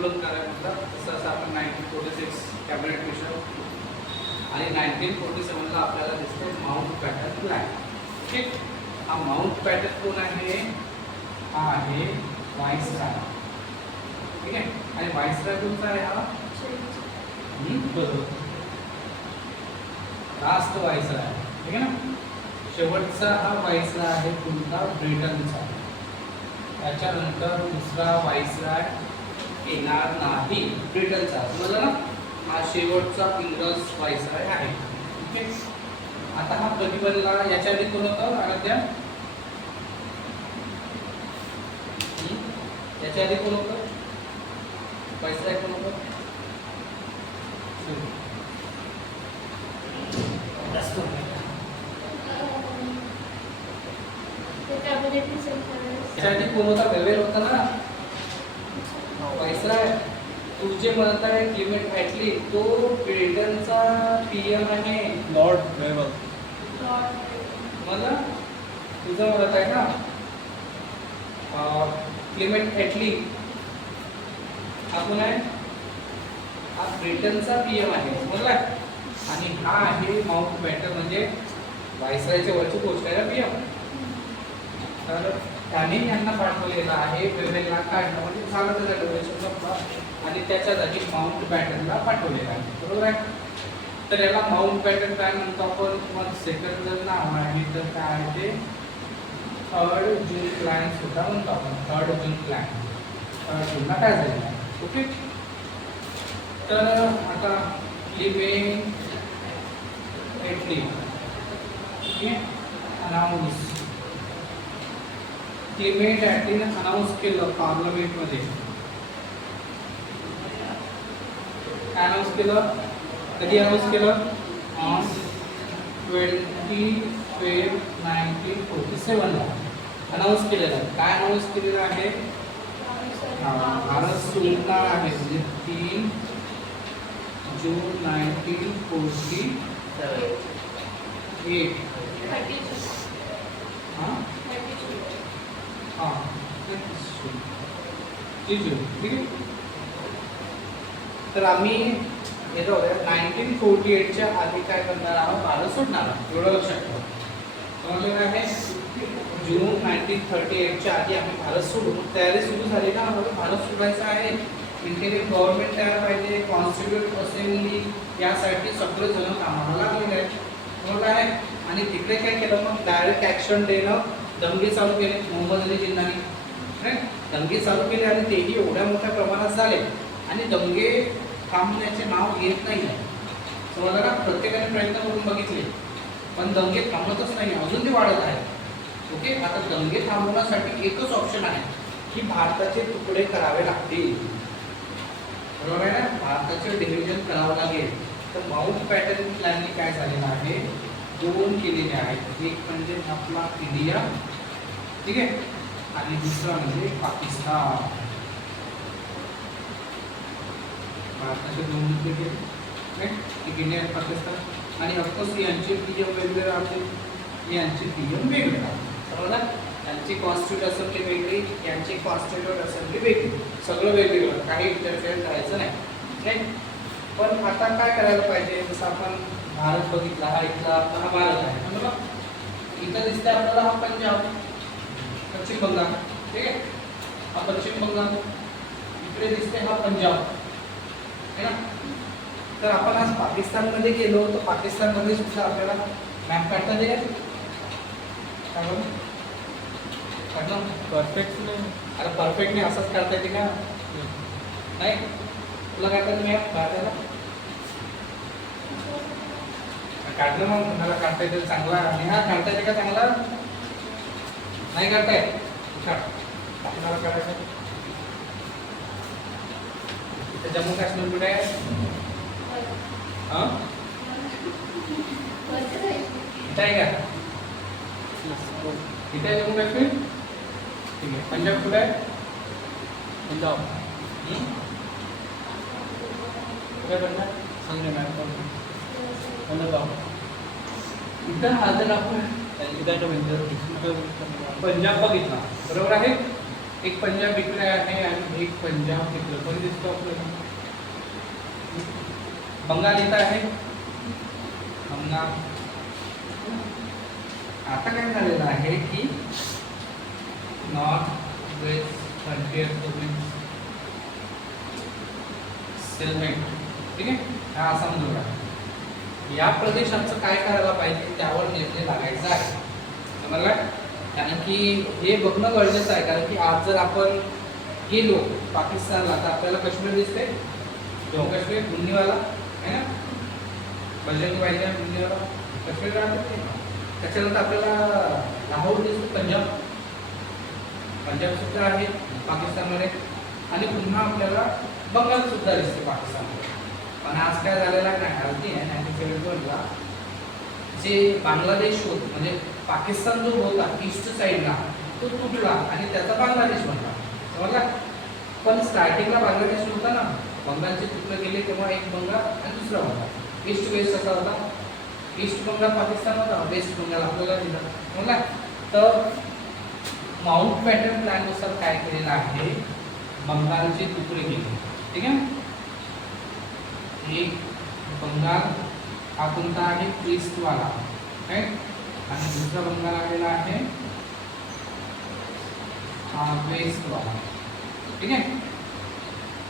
आंदोलनकार म्हणतात. तसं असं आपण 1946 कॅबिनेट मिशन आणि 1947ला आपल्याला दिसते माउंट बॅटन प्लॅन. ठीक, हा माउंट बॅटन कोण आहे? हा आहे व्हाईसराय. ठीक आहे, आणि व्हाईसराय कोणता आहे हा? लास्ट व्हाईसराय. ठीक आहे ना. शेवटचा हा व्हाईसराय आहे कोणता? ब्रिटनचा. त्याच्यानंतर दुसरा व्हाईसराय येणार नाही ब्रिटनचा. समजलं ना. हा शेवटचा इंग्रज व्हाईसराय आहे. ठीक आहे. आता हा कधी बनला? याच्या आधी कोण होतं आराध्या? याच्या आधी कोण होतं व्हाईसराय? कोण होतं? याच्या आधी कोण होता? वेवेल होता ना व्हाईसराय. तू जे म्हणत आहे क्लिमेट ॲटली, तो ब्रिटनचा पीएम आहे. Lord Wavell. मला तुझं म्हणत आहे ना क्लिमेट ॲटली हा कोण आहे? हा ब्रिटनचा पीएम आहे. समजला. आणि हा आहे माउंट बॅटन, म्हणजे व्हाईसरायच्या वरची गोष्ट आहे ना पीएम. तर त्याने यांना पाठवलेला आहे वेवेलला काढणं, म्हणजे झालं त्याचा ड्युरेशन संपला आणि त्याच्या जागी माउंट बॅटनला पाठवलेला आहे. बरोबर आहे. तर याला माउंट बॅटन काय म्हणतो आपण? मग सेकंड जर नाव आहे तर काय आहे ते? 3rd जून प्लॅन सुद्धा म्हणतो आपण. 3rd जून प्लॅन. 3rd जूनला काय झालेलं आहे. ओके. तर आता क्लिमेट ॲटली अनाउन्स, क्लिमेट ॲटलीने अनाउन्स केलं पार्लमेंटमध्ये. काय अनाउन्स केलं? कधी अनाउन्स केलं? ऑन 20 फेब 1947 ला अनाउन्स केलेलं आहे. काय अनाउन्स केलेलं आहे? भारत सोडणार आहे, म्हणजे 3 जून 1948. ठीक आहे. तर आम्ही येतो 1948च्या आधी काय करणार आहोत? भारत सोडणार आहोत. एवढं लक्षात ठेवा. समजलं आहे. जून 1938च्या आधी आम्ही भारत सोडू. तयारी सुरू झाली ना. आम्हाला भारत सोडायचा आहे. इंडियन गव्हर्नमेंट तयार पाहिजे, कॉन्स्टिट्यूट असेंब्ली, यासाठी सगळे जण कामाला लागलेले आहेत. बरोबर आहे. आणि तिकडे काय केलं? मग डायरेक्ट ॲक्शन देणं, दंगे चालू केले मोहम्मद अली जिन्नाने. दंगे चालू केले आणि तेही एवढ्या मोठ्या प्रमाणात झाले आणि दंगे थांबण्याचे नाव घेत नाही आहे. समजलं का. प्रत्येकाने प्रयत्न करून बघितले पण दंगे थांबतच नाही, अजून ते वाढत आहे. ओके. आता दंगे थांबवण्यासाठी एकच ऑप्शन आहे की भारताचे तुकडे करावे लागतील. बरोबर आहे ना. भारताचे डिव्हिजन करावं लागेल. तर माउंट बॅटन प्लॅनने काय झालेलं आहे? 2 केलेले आहेत. एक म्हणजे आपला इंडिया, ठीक आहे, आणि दुसरा म्हणजे पाकिस्तान. भारताचे 2 मुद्दे केले, एक इंडिया आणि पाकिस्तान. आणि ऑफकोर्स यांचे पीएम वेगवेगळे राहते, यांचे पीएम वेगवेगळे राहते. समजलं. यांची कॉन्स्टिट्यूट असेंब्ली वेगळी, यांची कॉन्स्टिट्यूट असेंब्ली वेगळी, सगळं वेगवेगळं, काही इंटरफेअर करायचं नाही. ठीक. पण आता काय करायला पाहिजे? जसं आपण भारत बघितला, हा इथला हा भारत आहे. समजलं. इथं दिसते आपल्याला हा पंजाब, पश्चिम बंगाल. ठीक आहे. हा पश्चिम बंगाल. इकडे दिसते हा पंजाब, है ना. तर आपण आज पाकिस्तानमध्ये गेलो तर पाकिस्तानमध्ये सुद्धा आपल्याला मॅप काढता येईल. काय बघ काढणं परफेक्ट नाही. अरे परफेक्ट नाही, असंच काढता येते का? नाही. तुला काढता येते मॅप भारताला? काढलं मग मला काढता येते चांगला. आणि हा काढता येते का चांगला? नाही काढता येत. आपल्याला काढायचं. जम्मू काश्मीर कुठे आहे? हां इथं आहे का? इथे आहे जम्मू काश्मीर. ठीक आहे. पंजाब कुठे आहे? पंजाब. कुठे पंजाब? सांगणे मॅम. पंजाब. इथं हा जर आपण इथं पंजाब बघितला, बरोबर आहे. एक पंजाब इकडे आहे आणि एक पंजाब तिकडे पण दिसतो आपल्याला. बंगाल इथं आहे, बंगाल. आता काय झालेलं आहे की नॉर्थ वेस्ट फ्रंटियर प्रोविन्स सिलमेट, ठीक आहे, हा आसाम जोडा. या प्रदेशाचं काय करायला पाहिजे त्यावर निर्णय लागायचा आहे, समजलं. कारण की हे बघणं गरजेचं आहे, कारण की आज जर आपण गेलो पाकिस्तानला तर आपल्याला काश्मीर दिसते, जम्मू काश्मीर बुंदीवाला आहे ना, बजरंग भाईजान बुंदीवाला काश्मीर राहते. त्याच्यानंतर आपल्याला लाहोर दिसतो, पंजाब, पंजाब सुद्धा आहे पाकिस्तानमध्ये, आणि पुन्हा आपल्याला बंगाल सुद्धा दिसते पाकिस्तानमध्ये. पण आज काय झालेलं आहे आहे 1971ला जे बांगलादेश होत, म्हणजे पाकिस्तान जो होता ईस्ट साईडला तो तुटला आणि त्याचा बांगलादेश बनला, समजला. पण स्टार्टिंगला बांगलादेश होता ना, बंगालचे तुकडे गेले तेव्हा एक बंगाल आणि दुसरा बंगाल, ईस्ट वेस्ट असा होता. ईस्ट बंगाल पाकिस्तान होता, वेस्ट बंगाल आपल्याला दिला, समजला. तर माउंट पॅटर्न प्लॅननुसार काय केलेलं आहे, बंगालचे तुकडे गेले, ठीक आहे. एक बंगाल हा कोणता आहे, ईस्टवाला आहे, आणि दुसरा बंगाल आलेला आहे हा वेस्टवाला, ठीक आहे.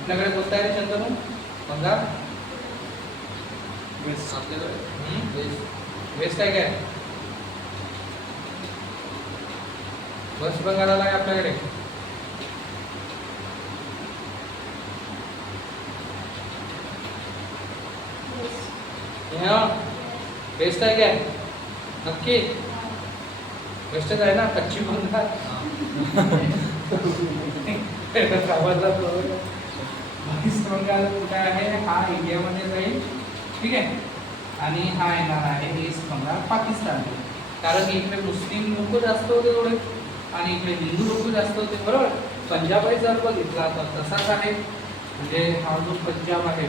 आपल्याकडे कोणता आहे चंद्रनू, बंगाल वेस्ट. आपल्याकडे वेस्ट आहे काय, वेस्ट बंगाल आला आहे आपल्याकडे. वेस्ट आहे काय, नक्की वेस्टच आहे ना, पश्चिम बंगाल. ईस्ट बंगाल कुठे आहे, हा इंडियामध्ये जाईल, ठीक आहे. आणि हा येणार आहे ईस्ट बंगाल पाकिस्तान, कारण इकडे मुस्लिम लोक जास्त होते थोडे आणि इकडे हिंदू लोक जास्त होते, बरोबर. पंजाबही जर बघितला तर तसाच आहे, म्हणजे हा जो पंजाब आहे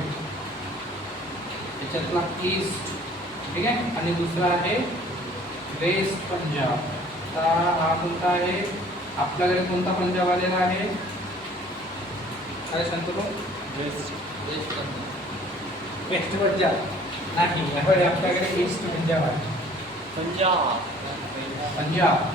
त्याच्यातला ईस्ट, ठीक आहे, आणि दुसरा आहे वेस्ट पंजाब. तर हा कोणता आहे, आपल्याकडे कोणता पंजाब आलेला आहे, काय सांगतो तो, west. West Punjab, west Punjab नाही, यावेळी आपल्याकडे ईस्ट पंजाब आहे, पंजाब. पंजाब.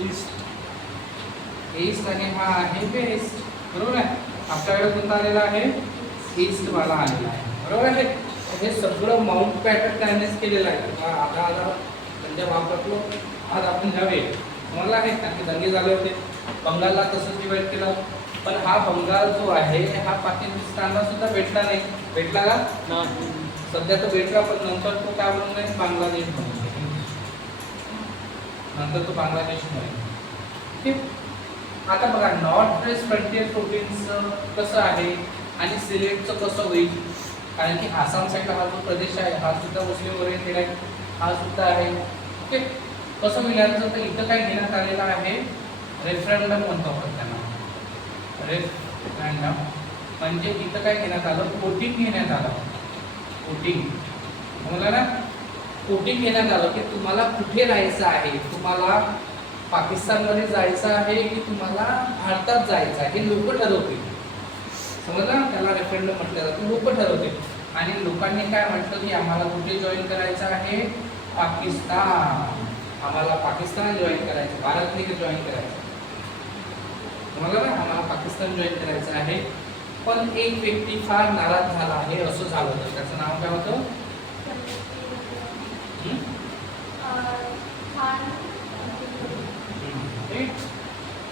ईस्ट. ईस्ट आणि हा आहे वेस्ट, बरोबर आहे. आपल्याकडे कोणता आलेला आहे, ईस्ट वाला आलेला आहे, बरोबर आहे. हे सगळं माउंट पॅटर्न त्यानेच केलेलं आहे. आता पंजाब वापरलो, आज आपण जावे मला आहे, कारण की दंगे झाले होते. बंगालला तसंच डिवाइड केलं, पण हा बंगाल जो आहे हा पाकिस्तानला सुद्धा भेटला नाही, भेटला का नाही. सध्या तो भेटला, पण नंतर तो काय बनून जाईल, बांगलादेश बनून जाईल, नंतर तो बांगलादेश बनेल, ठीक. आता बघा नॉर्थ वेस्ट फ्रंटियर प्रोविन्स कसं आहे आणि सिलेक्टचं कसं होईल, कारण की आसाम साईडला हा जो प्रदेश आहे हा सुद्धा मुस्लिम ओरिएंटेड आहे, हा सुद्धा आहे, ओके. कसं होईल याचं, तर इथं काय घेण्यात आलेलं आहे, रेफरंडम म्हणतो आपण त्यांना, रेफरंडम. म्हणजे इथं काय घेण्यात आलं, वोटिंग घेण्यात आलं, वोटिंग, समजलं ना. वोटिंग घेण्यात आलं की तुम्हाला कुठे राहायचं आहे, तुम्हाला पाकिस्तानमध्ये जायचं आहे की तुम्हाला भारतात जायचं आहे, हे लोक ठरवतील, समजलं ना. त्याला रेफरंडम म्हटलं जातं, लोक ठरवतील. आणि लोकांनी काय म्हटलं की आम्हाला कुठे जॉईन करायचं आहे, पाकिस्तान, आम्हाला पाकिस्तान जॉईन करायचं, भारत नाही जॉईन करायचं, समजलं ना, आम्हाला पाकिस्तान जॉईन करायचं आहे. पण एक व्यक्ती फार नाराज झाला आहे, असं झालं होतं, त्याचं नाव काय होतं,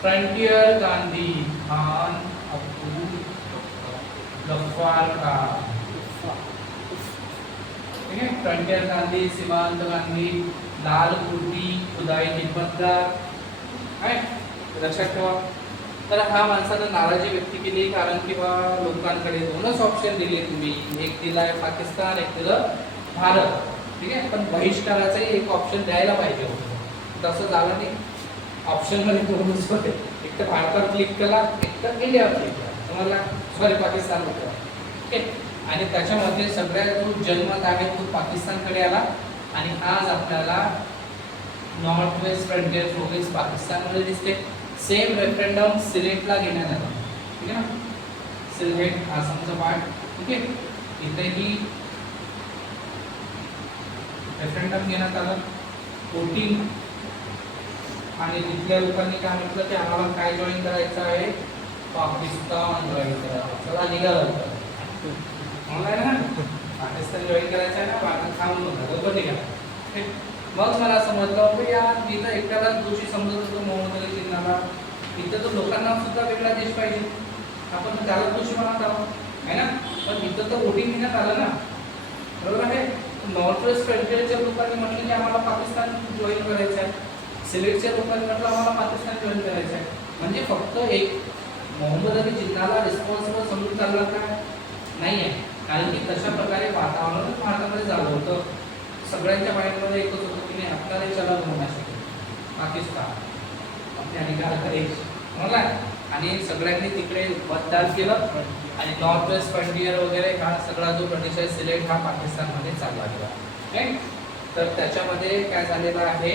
फ्रंटियर गांधी, खान अब्दुल गफ्फार खान, ठीक आहे. फ्रंटियर गांधी, सीमांत गांधी, लाल कुर्ती, खुदाई हिम्मतदार, आहे, लक्षात ठेवा. तर हा माणसानं नाराजी व्यक्त केली, कारण की बा लोकांकडे दोनच ऑप्शन दिले तुम्ही, एक दिलाय पाकिस्तान, एक दिलं भारत, ठीक आहे. पण बहिष्काराचाही एक ऑप्शन द्यायला पाहिजे होतं, तसं झालं नाही. ऑप्शनमध्ये दोनच होते, एक तर भारतावर क्लिक केला, एक तर इंडियावर क्लिक केला, तुम्हाला सॉरी पाकिस्तान होतं. ओके. आणि त्याच्यामध्ये सगळ्यात जो जन्मत आहे तो पाकिस्तानकडे आला आणि आज आपल्याला नॉर्थ वेस्ट फ्रंटियर प्रोव्हिन्स पाकिस्तानमध्ये दिसते. सेम रेफरंडम सिलेटला घेण्यात आला, ठीक आहे ना, सिलेट आसामचा पार्ट. ओके. इथेही रेफरंडम घेण्यात आलं, वोटिंग, आणि तिथल्या लोकांनी काय म्हटलं की आम्हाला काय जॉईन करायचं आहे, पाकिस्तान जॉईन करायचं. चला निघालं म्हणलं ना, पाकिस्तान जॉईन करायचं आहे ना, भारतात थांबून होता बरोबर निघाला. मग मला समजलं की या मी तर एकट्यालाच दोषी समजत होतो मोहम्मद अली जिन्नाला, इथं तर लोकांना सुद्धा वेगळा देश पाहिजे, आपण तर त्याला दोषी म्हणत आहोत आहे ना. पण इथं तर वोटिंग घेण्यात आलं ना, बरोबर आहे. नॉर्थ वेस्ट फ्रंटियरच्या लोकांनी म्हटलं की आम्हाला पाकिस्तान जॉईन करायचं आहे, सिलेटच्या लोकांनी म्हटलं आम्हाला पाकिस्तान जॉईन करायचं आहे. म्हणजे फक्त एक मोहम्मद अली जिन्नाला रिस्पॉन्सिबल समजून चालला काय नाही आहे, कारण की तशा प्रकारे वातावरणच भारतामध्ये झालं होतं. सगळ्यांच्या माइंडमध्ये एकच होतं की नाही आपल्याला चला होण्यासाठी पाकिस्तान आपले अधिकार करेल मला, आणि सगळ्यांनी तिकडे मतदान केलं आणि नॉर्थ वेस्ट फ्रंटियर वगैरे हा सगळा जो प्रदेश आहे सिलेट हा पाकिस्तानमध्ये चालला गेला. राईट. तर त्याच्यामध्ये काय झालेलं आहे,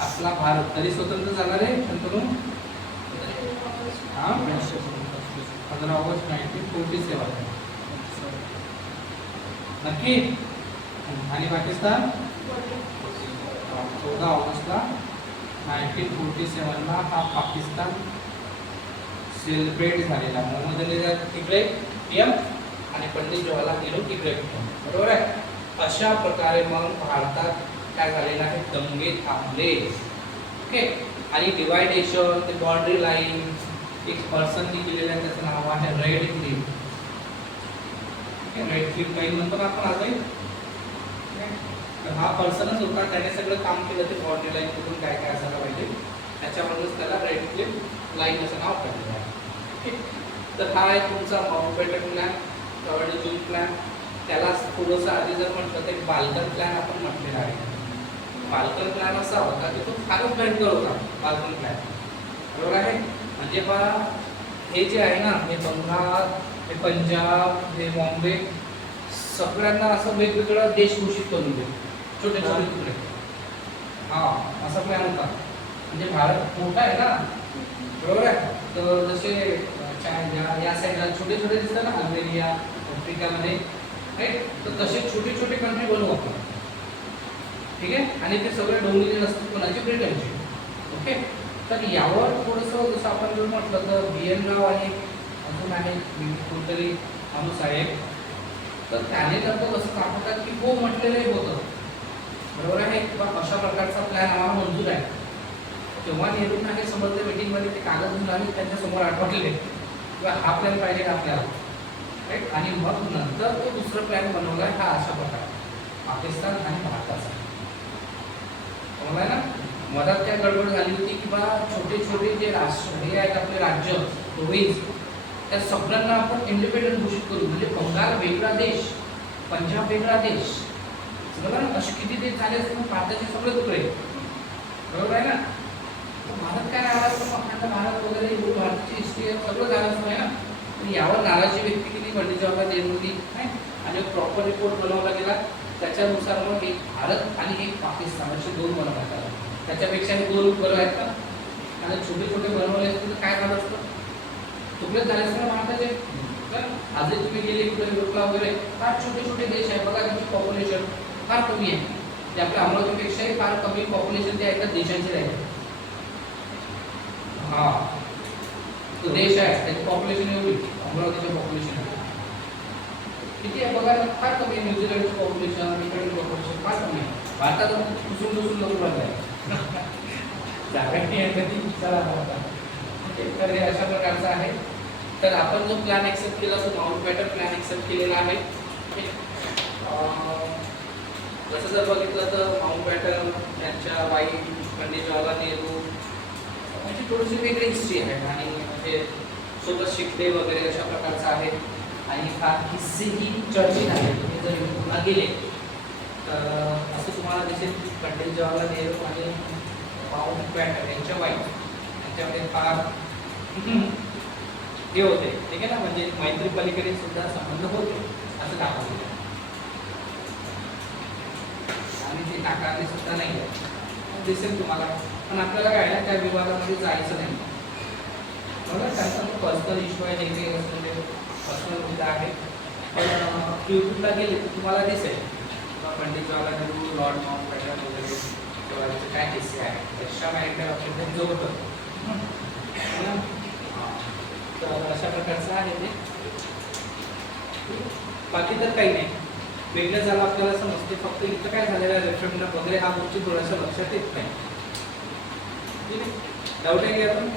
आपला भारत तरी स्वतंत्र झाला रे शंतनू, 15 ऑगस्ट 1947 नक्की. आणि पाकिस्तान 14 ऑगस्टला 1947ला हा पाकिस्तान सेलिब्रेट झालेला. मोहम्मद अली तिकडे पीएम आणि पंडित जवाहरलाल नेहरू तिकडे पीएम, बरोबर आहे. अशा प्रकारे मग भारतात काय झालेलं आहे, दंगे थांबले. ओके. आणि डिवायडेशन, ते बाउंड्री लाईन एक पर्सननी केलेलं आहे, त्याचं नाव आहे red Cliff. Red Cliff line म्हणतो ना आपण आजही. तर हा पर्सनच होता, त्याने सगळं काम केलं ते बाउंड्री लाईन कुठून काय काय असायला पाहिजे, त्याच्यामधूनच त्याला रेड क्लिफ लाईन असं नाव पडलेलं आहे. ओके. तर हा आहे तुमचा माउंटबॅटन प्लॅन, कवर्ड जून प्लॅन. त्याला थोडंसं आधी जर म्हटलं तर बाल्कन प्लॅन आपण म्हटलेला आहे. बाल्कन प्लॅन असा होता की तो फारच भयंकर होता बाल्कन प्लॅन, बरोबर आहे. म्हणजे पहा हे जे आहे ना, हे बंगाल, हे पंजाब, हे बॉम्बे, सगळ्यांना असं वेगवेगळा देश घोषित करून दे, छोटे छोटे तुकडे. हा असा प्लॅन होता. म्हणजे भारत मोठा आहे ना, बरोबर आहे. तर जसे या साईडला छोटे छोटे दिसतात ना, अल्बेनिया आफ्रिकामध्ये, राईट. तर तसे छोटे छोटे कंट्री बनवू आपण, ठीक आहे. आणि ते सगळे डोंगरी असतात कोणाचे, ब्रिटनचे. ओके. तर यावर थोडंसं जसं आपण जर म्हटलं तर BN राव आणि अजून आहे कोणतरी माणूस आहे, तर त्याने तर कसं दाखवतात की हो म्हटलेलं होतं, बरोबर आहे, किंवा अशा प्रकारचा प्लॅन आम्हाला मंजूर आहे. तेव्हा नेहरूंना हे समजलं मीटिंगमध्ये, ते कागद घेऊन आम्ही त्यांच्यासमोर आठवलेले किंवा हा प्लॅन पाहिजे का आपल्याला, राईट. आणि मग नंतर तो दुसरा प्लॅन बनवला हा अशा प्रकारे पाकिस्तान आणि भारताचा, समजलाय ना. मधात काय गडबड झाली होती की बा छोटे छोटे जे राष्ट्र हे आहेत आपले राज्य प्रोव्हिन्स, त्या सगळ्यांना आपण इंडिपेंडंट घोषित करू. म्हणजे बंगाल वेगळा देश, पंजाब वेगळा देश, समजला ना. असे किती देश झाले असते मग भारताचे सगळे तुकडे, बरोबर आहे ना. तर भारत काय आला असतं मग अखंड भारत वगैरे भारताची हिस्ट्री सगळं झालं असतं आहे ना. पण यावर नाराजी व्यक्त केली पंडित जवाहरलाल नेहरूंनी आणि प्रॉपर रिपोर्ट बनवला गेला. त्याच्यानुसार मग एक भारत आणि एक पाकिस्तान असे दोन बनवण्यात आले. त्याच्यापेक्षा हे दोन बरं आहेत का, आणि छोटे छोटे बनवले असते तर काय झालं असतं, तुकडेच झाले असते ना भारताचे. तर आजही तुम्ही गेले कुठे युरोपला वगैरे, फार छोटे छोटे देश आहे बघा, त्यांची पॉप्युलेशन फार कमी आहे. ते आपल्या अमरावतीपेक्षाही फार कमी पॉप्युलेशन त्या एका देशाचे आहे. हा तो देश आहे, त्याची पॉप्युलेशन एवढी, अमरावतीच्या पॉप्युलेशन किती आहे बघा, फार कमी आहे. न्यूझीलंडची पॉप्युलेशन, इकडची पॉप्युलेशन फार कमी आहे. भारतात पुसून पुसून लवकर आहे जागा नाही आहे कधी चला होता. तर हे अशा प्रकारचं आहे. तर आपण जो प्लॅन ॲक्सेप्ट केला तो माउंटबॅटन प्लॅन ॲक्सेप्ट केलेला आहे. जसं जर बघितलं तर माउंटबॅटन यांच्या वाईफ पंडित जवाहरलाल नेहरू यांची थोडीशी वेगळी हिस्ट्री आहे आणि म्हणजे सोबत शिकते वगैरे अशा प्रकारचं आहे. आणि हा किस्सेही चर्चित आहे. तुम्ही जर पुन्हा गेले तर असं तुम्हाला दिसेल पंडित जवाहरलाल नेहरू आणि माउंटबॅटन यांच्या वाईफ त्याच्यामध्ये फार हे होते, ठीक आहे ना, म्हणजे मैत्री पलीकडे सुद्धा संबंध होते असं दाखवलं आणि ते नाकारले सुद्धा नाही आहे, दिसेल तुम्हाला. पण आपल्याला काय आहे, त्या विवादामध्ये जायचं नाही. बरोबर, त्यांचा तो पर्सनल इश्यू आहे, जे काही पर्सनल मुद्दा आहे. पण यूट्यूबला गेले तर तुम्हाला दिसेल पंडित जवाहरलाल नेहरू, लॉर्ड माउंटबॅटन वगैरे तेव्हा काय किस्से आहे, रशिया अमेरिका बाबतीत जो होतं है ना. तर अशा प्रकारचं आहे ते. बाकी तर काही नाही वेगळं झालं आपल्याला समजते. फक्त इथं काय झालेलं आहे, रेफरंडम वगैरे हा गोष्टी थोड्याशा लक्षात येत नाही. ठीक आहे, डाऊट आहे की आपण